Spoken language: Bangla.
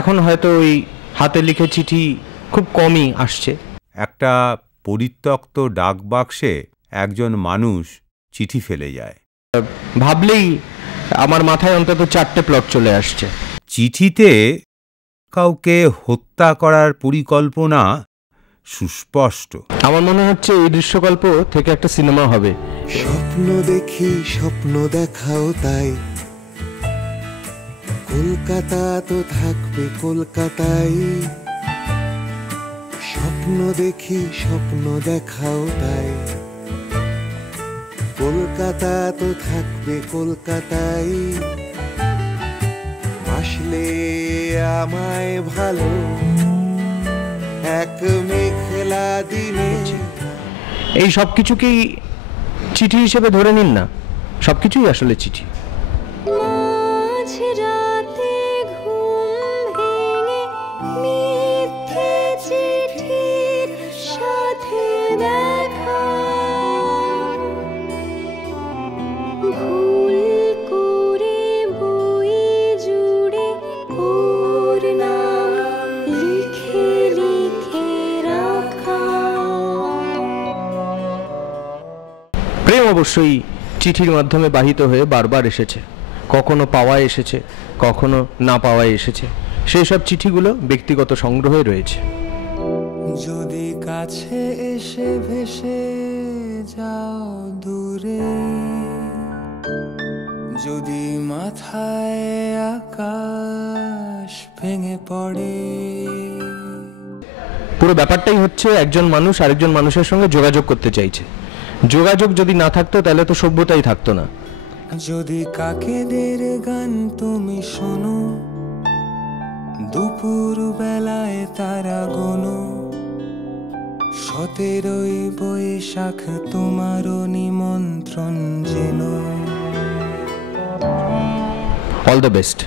এখন হয়তো ওই হাতে লিখে চিঠি খুব কমই আসছে। একটা পরিত্যক্ত ডাকবাক্সে একজন মানুষ চিঠি ফেলে যায়। ভাবলেই আমার মাথায় অন্তত 4টে প্লট চলে আসছে। চিঠিতে কাউকে হত্যা করার পরিকল্পনা সুস্পষ্ট। আমার মনে হচ্ছে এই দৃশ্যকল্প থেকে একটা সিনেমা হবে। স্বপ্ন দেখি, স্বপ্ন দেখাও তাই, কলকাতা তো থাকবে কলকাতায়। স্বপ্ন দেখি, স্বপ্ন দেখাও তাই, কলকাতা তো থাকবে কলকাতায়। আসলে আমায় ভালো এক মেঘলা দিনে। এই সব কিছুকেই চিঠি হিসেবে ধরে নিন না, সবকিছুই আসলে চিঠি। প্রেম অবশ্যই চিঠির মাধ্যমে বাহিত হয়ে বারবার এসেছে, কখনো পাওয়ায় এসেছে, কখনো না পাওয়ায় এসেছে। সেই সব চিঠিগুলো ব্যক্তিগত সংগ্রহে রয়েছে। যদি কাছে এসে ভেসে যাও দূরে, যদি মাথায় আকাশ ভেঙে পড়ে। পুরো ব্যাপারটাই হচ্ছে একজন মানুষ আরেকজন মানুষের সঙ্গে যোগাযোগ করতে চাইছে। যোগাযোগ যদি না থাকতো তাহলে তো সভ্যতাই থাকতো না। যদি কাকেদের গান তুমি শোনো, দুপুর বেলায় তারা গোনো, 17ই বৈশাখ তোমারও নিমন্ত্রণ যেন। All the best.